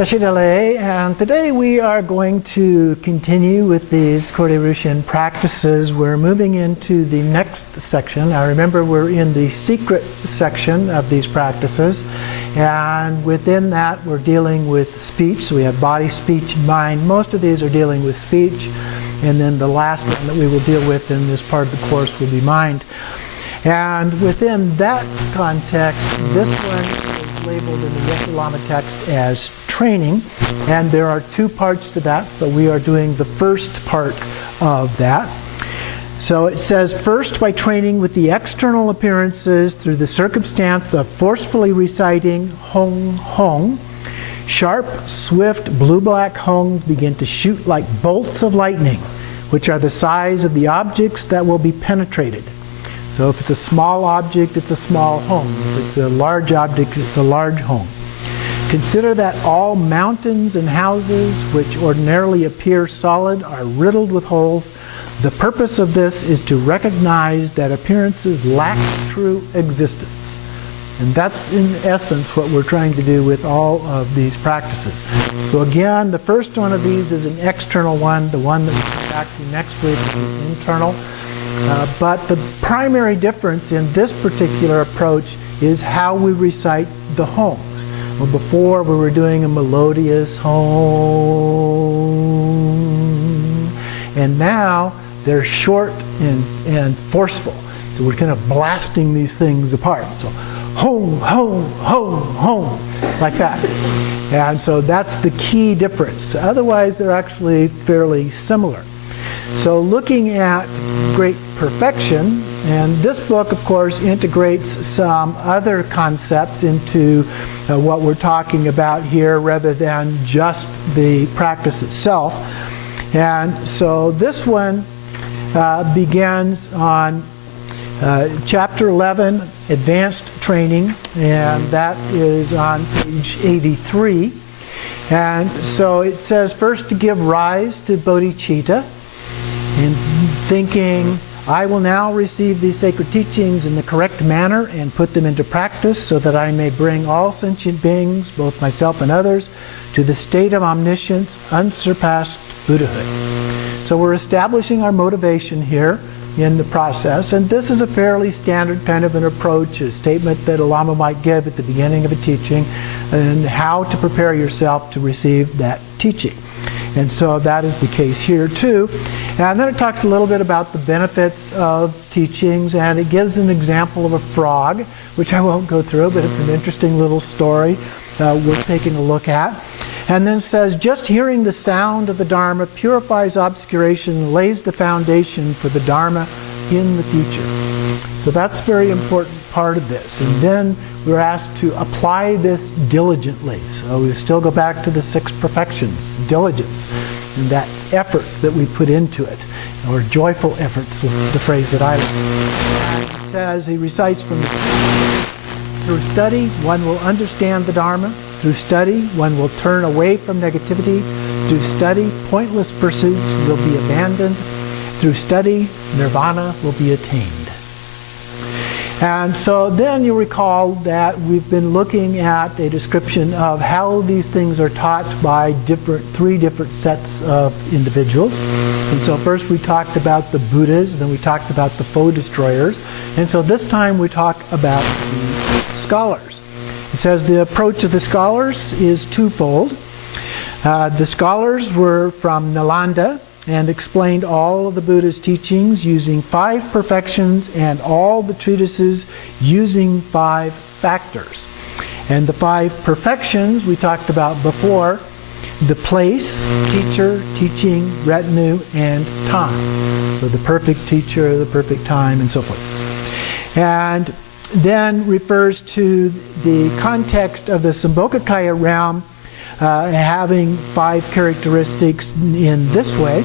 Tashidale, and today we are going to continue with these Khorde Rushen practices. We're moving into the next section. Now remember, we're in the secret section of these practices, and within that we're dealing with speech. So we have body, speech, and mind. Most of these are dealing with speech, and then the last one that we will deal with in this part of the course will be mind. And within that context, this one is labeled in the Yeshe Lama text as training, and there are two parts to that, so we are doing the first part of that. So it says, first, by training with the external appearances through the circumstance of forcefully reciting Hong Hong, sharp, swift, blue-black hongs begin to shoot like bolts of lightning, which are the size of the objects that will be penetrated. So if it's a small object, it's a small hong. If it's a large object, it's a large hong. Consider that all mountains and houses which ordinarily appear solid are riddled with holes. The purpose of this is to recognize that appearances lack true existence. And that's in essence what we're trying to do with all of these practices. So again, the first one of these is an external one. The one that we'll come back to next week is an internal. But the primary difference in this particular approach is how we recite the hongs. Well, before we were doing a melodious hong, and now they're short and forceful. So we're kind of blasting these things apart. So hong, hong, hong, hong, like that. And so that's the key difference. Otherwise, they're actually fairly similar. So looking at great perfection, and this book, of course, integrates some other concepts into what we're talking about here rather than just the practice itself. And so this one begins on Chapter 11, Advanced Training, and that is on page 83. And so it says, first to give rise to bodhicitta, and thinking, I will now receive these sacred teachings in the correct manner and put them into practice so that I may bring all sentient beings, both myself and others, to the state of omniscience, unsurpassed Buddhahood. So we're establishing our motivation here in the process, and this is a fairly standard kind of an approach, a statement that a Lama might give at the beginning of a teaching, and how to prepare yourself to receive that teaching. And so that is the case here too. And then it talks a little bit about the benefits of teachings, and it gives an example of a frog, which I won't go through, but it's an interesting little story worth taking a look at. And then says, just hearing the sound of the Dharma purifies obscuration and lays the foundation for the Dharma in the future. So that's a very important part of this. And then we're asked to apply this diligently. So we still go back to the 6 perfections, diligence, and that effort that we put into it, or joyful efforts, the phrase that I like. And it says, he recites from the through study, one will understand the Dharma. Through study, one will turn away from negativity. Through study, pointless pursuits will be abandoned. Through study, nirvana will be attained. And so then you recall that we've been looking at a description of how these things are taught by 3 different sets of individuals. And so first we talked about the Buddhas, then we talked about the foe destroyers, and so this time we talk about the scholars. It says the approach of the scholars is twofold. The scholars were from Nalanda and explained all of the Buddha's teachings using 5 perfections and all the treatises using 5 factors. And the 5 perfections we talked about before: the place, teacher, teaching, retinue, and time. So the perfect teacher, the perfect time, and so forth. And then refers to the context of the Sambhogakaya realm having 5 characteristics in this way.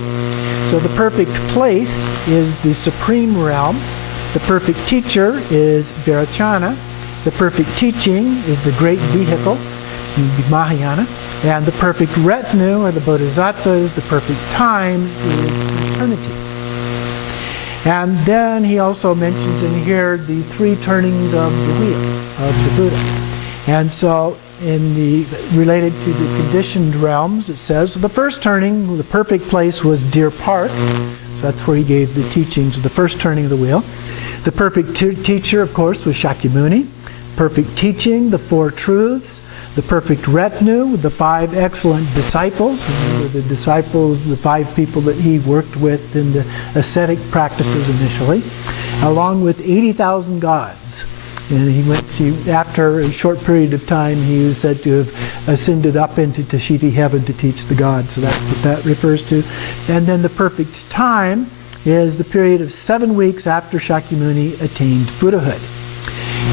So the perfect place is the supreme realm. The perfect teacher is Virachana. The perfect teaching is the great vehicle, Mahayana. And the perfect retinue, or the Bodhisattvas, the perfect time is eternity. And then he also mentions in here the 3 turnings of the wheel of the Buddha. And so related to the conditioned realms, it says, the first turning, the perfect place was Deer Park. So that's where he gave the teachings of the first turning of the wheel. The perfect teacher, of course, was Shakyamuni. Perfect teaching, the four truths. The perfect retinue, the 5 excellent disciples. Remember the disciples, the 5 people that he worked with in the ascetic practices initially, along with 80,000 gods. And he went to, after a short period of time, he was said to have ascended up into Tashiti heaven to teach the gods. So that's what that refers to. And then the perfect time is the period of 7 weeks after Shakyamuni attained Buddhahood.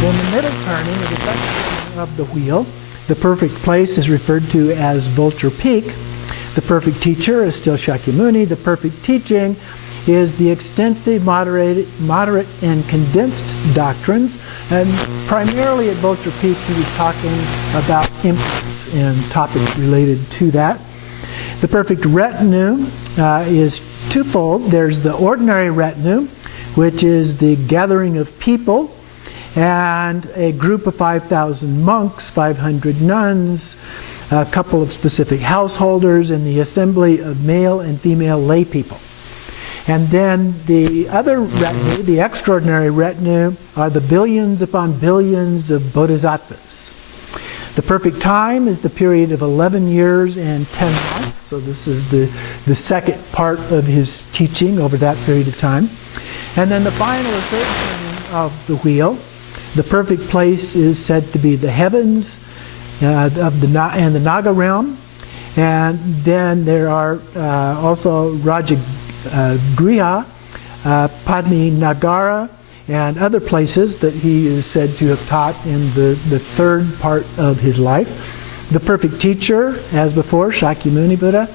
In the middle turning, or the second turning of the wheel, the perfect place is referred to as Vulture Peak. The perfect teacher is still Shakyamuni. The perfect teaching is the extensive, moderate, and condensed doctrines. And primarily at Vulture Peak, he was talking about impotence and topics related to that. The perfect retinue is twofold. There's the ordinary retinue, which is the gathering of people, and a group of 5,000 monks, 500 nuns, a couple of specific householders, and the assembly of male and female lay people. And then the other retinue, the extraordinary retinue, are the billions upon billions of bodhisattvas. The perfect time is the period of 11 years and 10 months. So this is the second part of his teaching over that period of time. And then the final or third turning of the wheel, the perfect place is said to be the heavens and the Naga realm. And then there are also Rajagriha, Padmi Nagara, and other places that he is said to have taught in the third part of his life. The perfect teacher, as before, Shakyamuni Buddha,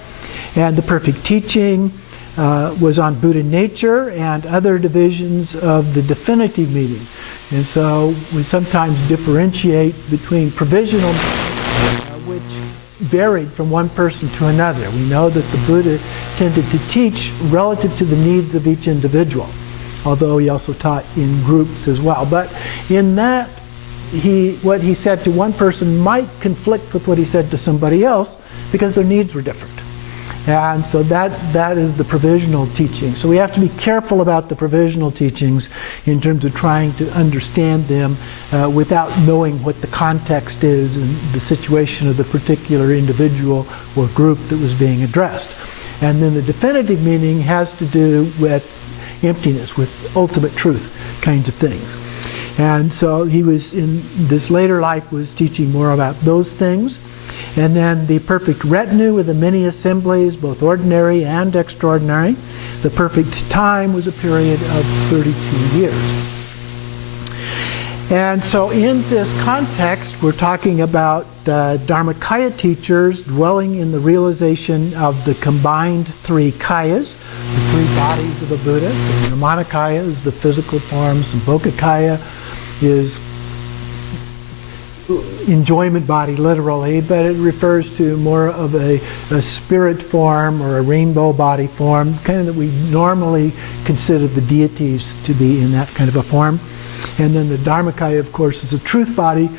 and the perfect teaching was on Buddha nature and other divisions of the definitive meaning. And so we sometimes differentiate between provisional which varied from one person to another. We know that the Buddha tended to teach relative to the needs of each individual, although he also taught in groups as well. But in that, what he said to one person might conflict with what he said to somebody else because their needs were different. And so that is the provisional teaching. So we have to be careful about the provisional teachings in terms of trying to understand them without knowing what the context is and the situation of the particular individual or group that was being addressed. And then the definitive meaning has to do with emptiness, with ultimate truth kinds of things. And so he was, in this later life, was teaching more about those things. And then the perfect retinue with the many assemblies, both ordinary and extraordinary. The perfect time was a period of 32 years. And so in this context, we're talking about Dharmakaya teachers dwelling in the realization of the combined 3 kayas, the 3 bodies of a Buddha. So the Nirmanakaya is the physical form, Sambhogakaya is enjoyment body literally, but it refers to more of a spirit form or a rainbow body form, kind of that we normally consider the deities to be in that kind of a form. And then the Dharmakaya, of course, is a truth body,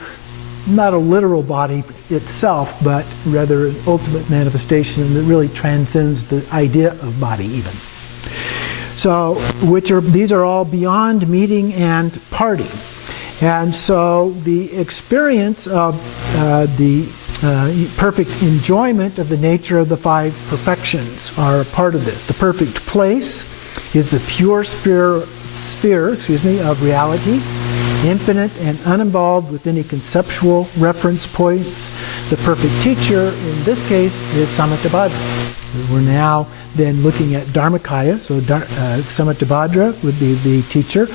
not a literal body itself, but rather an ultimate manifestation that really transcends the idea of body even. So, these are all beyond meeting and parting. And so the experience of the perfect enjoyment of the nature of the 5 perfections are a part of this. The perfect place is the pure sphere of reality, infinite and uninvolved with any conceptual reference points. The perfect teacher in this case is Samattabhadra. We're now then looking at Dharmakaya, so Samattabhadra would be the teacher.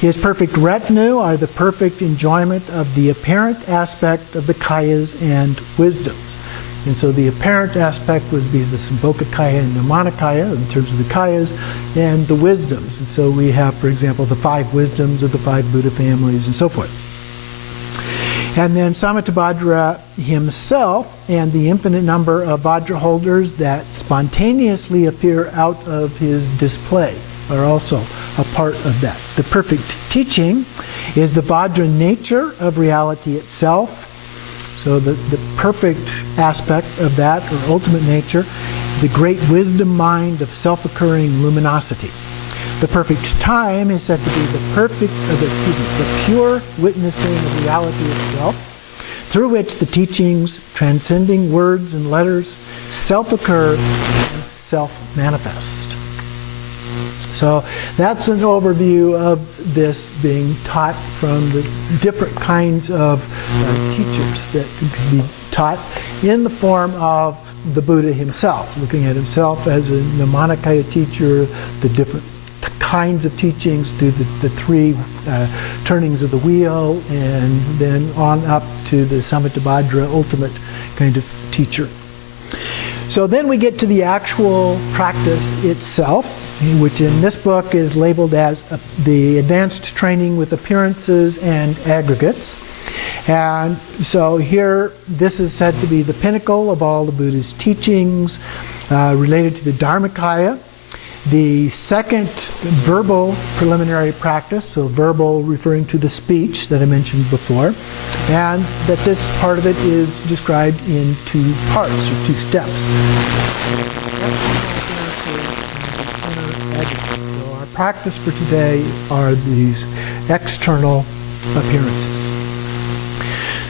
His perfect retinue are the perfect enjoyment of the apparent aspect of the kayas and wisdoms. And so the apparent aspect would be the Sambhogakaya and Nirmanakaya in terms of the kayas and the wisdoms. And so we have, for example, the 5 wisdoms of the 5 Buddha families and so forth. And then Samattabhadra himself and the infinite number of Vajra holders that spontaneously appear out of his display are also a part of that. The perfect teaching is the Vajra nature of reality itself. So the perfect aspect of that, or ultimate nature, the great wisdom mind of self-occurring luminosity. The perfect time is said to be the pure witnessing of reality itself, through which the teachings, transcending words and letters, self-occur and self-manifest. So that's an overview of this being taught from the different kinds of teachers that can be taught in the form of the Buddha himself, looking at himself as a Nirmanakaya teacher, the different kinds of teachings through the three turnings of the wheel, and then on up to the Samittabhadra ultimate kind of teacher. So then we get to the actual practice itself, which in this book is labeled as the advanced training with appearances and aggregates. And so here, this is said to be the pinnacle of all the Buddha's teachings related to the Dharmakaya. The second verbal preliminary practice, so verbal referring to the speech that I mentioned before, and that this part of it is described in two parts, or two steps. So our practice for today are these external appearances.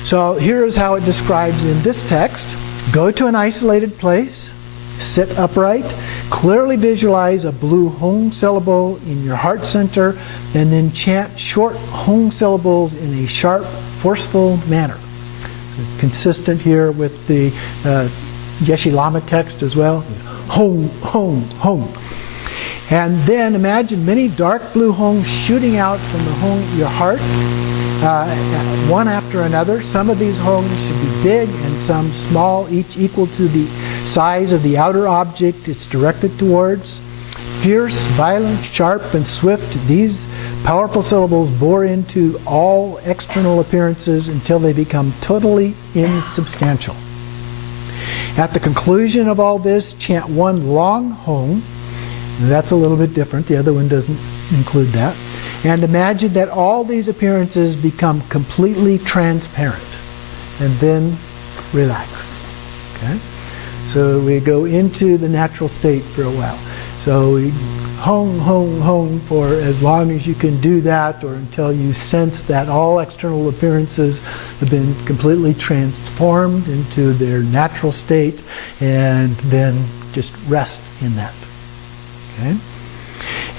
So here's how it describes in this text. Go to an isolated place, sit upright, clearly visualize a blue Hong syllable in your heart center, and then chant short Hong syllables in a sharp, forceful manner. So consistent here with the Geshe Lama text as well. Hong, Hong, Hong. And then imagine many dark blue Hongs shooting out from the Hong, your heart, one after another. Some of these Hongs should be big and some small, each equal to the size of the outer object it's directed towards. Fierce, violent, sharp, and swift, these powerful syllables bore into all external appearances until they become totally insubstantial. At the conclusion of all this, chant one long Hong. That's a little bit different. The other one doesn't include that. And imagine that all these appearances become completely transparent. And then relax. Okay? So we go into the natural state for a while. So we Hong, Hong, Hong for as long as you can do that, or until you sense that all external appearances have been completely transformed into their natural state, and then just rest in that. Okay?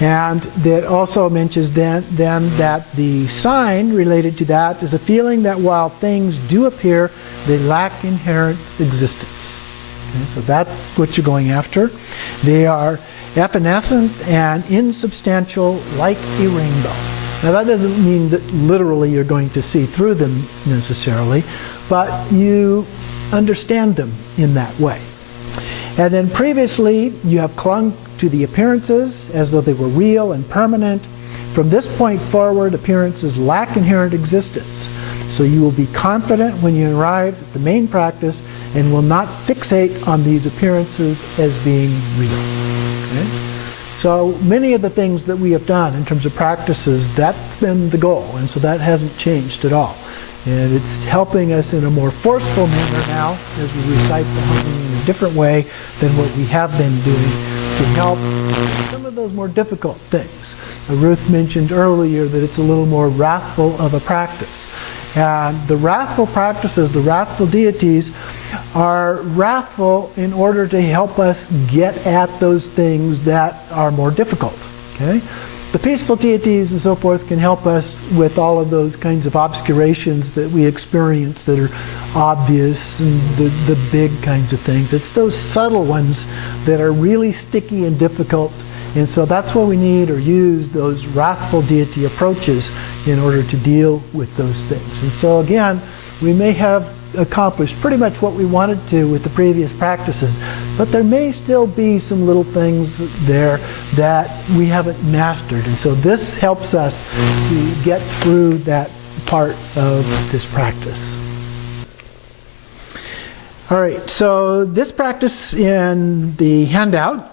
And that also mentions then that the sign related to that is a feeling that while things do appear, they lack inherent existence. Okay? So that's what you're going after. They are evanescent and insubstantial like a rainbow. Now that doesn't mean that literally you're going to see through them necessarily, but you understand them in that way. And then previously you have clung to the appearances as though they were real and permanent. From this point forward, appearances lack inherent existence. So you will be confident when you arrive at the main practice and will not fixate on these appearances as being real. Okay? So many of the things that we have done in terms of practices, that's been the goal, and so that hasn't changed at all. And it's helping us in a more forceful manner now as we recite the Hong in a different way than what we have been doing to help some of those more difficult things. Ruth mentioned earlier that it's a little more wrathful of a practice. And the wrathful practices, the wrathful deities, are wrathful in order to help us get at those things that are more difficult. Okay? The peaceful deities and so forth can help us with all of those kinds of obscurations that we experience that are obvious, and the big kinds of things. It's those subtle ones that are really sticky and difficult. And so that's what we need, or use those wrathful deity approaches in order to deal with those things. And so again, we may have accomplished pretty much what we wanted to with the previous practices, but there may still be some little things there that we haven't mastered. And so this helps us to get through that part of this practice. All right, so this practice in the handout,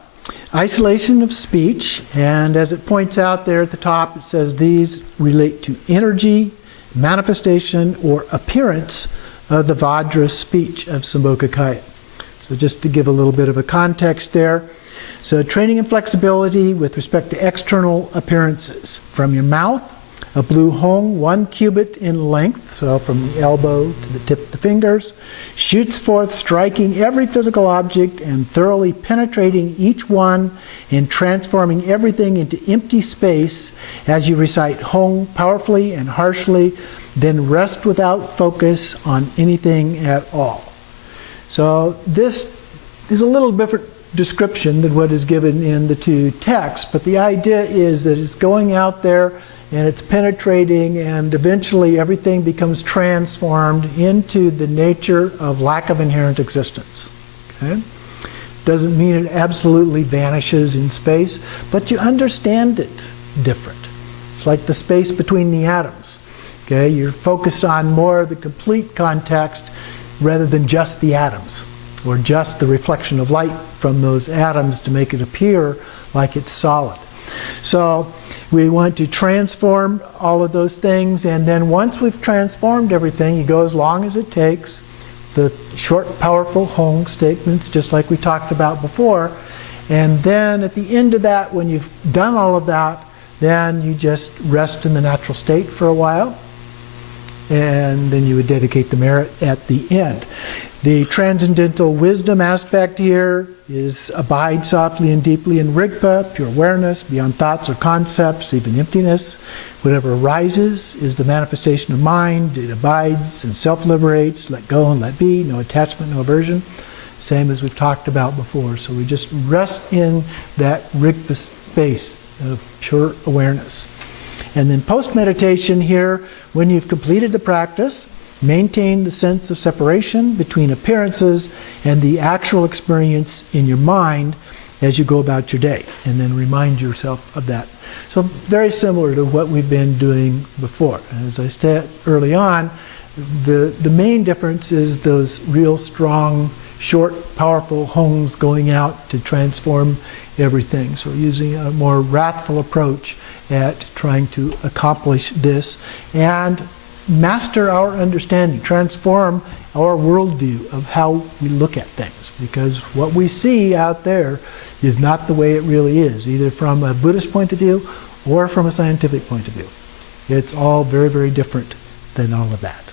isolation of speech, and as it points out there at the top, it says these relate to energy, manifestation, or appearance of the Vajra speech of Sambhogakaya. So just to give a little bit of a context there. So training in flexibility with respect to external appearances. From your mouth, a blue hong 1 cubit in length, so from the elbow to the tip of the fingers, shoots forth, striking every physical object and thoroughly penetrating each one and transforming everything into empty space as you recite hong powerfully and harshly, then rest without focus on anything at all. So this is a little different description than what is given in the two texts, but the idea is that it's going out there and it's penetrating, and eventually everything becomes transformed into the nature of lack of inherent existence. Okay? Doesn't mean it absolutely vanishes in space, but you understand it different. It's like the space between the atoms. Okay? You're focused on more of the complete context rather than just the atoms, or just the reflection of light from those atoms to make it appear like it's solid. So we want to transform all of those things, and then once we've transformed everything, you go as long as it takes. The short, powerful hong statements, just like we talked about before. And then at the end of that, when you've done all of that, then you just rest in the natural state for a while, and then you would dedicate the merit at the end. The transcendental wisdom aspect here is abide softly and deeply in Rigpa, pure awareness, beyond thoughts or concepts, even emptiness. Whatever arises is the manifestation of mind. It abides and self-liberates, let go and let be, no attachment, no aversion. Same as we've talked about before. So we just rest in that Rigpa space of pure awareness. And then post-meditation here, when you've completed the practice, maintain the sense of separation between appearances and the actual experience in your mind as you go about your day, and then remind yourself of that. So very similar to what we've been doing before. And as I said early on, the main difference is those real strong, short, powerful hongs going out to transform everything. So using a more wrathful approach at trying to accomplish this and master our understanding, transform our worldview of how we look at things. Because what we see out there is not the way it really is, either from a Buddhist point of view or from a scientific point of view. It's all very, very different than all of that.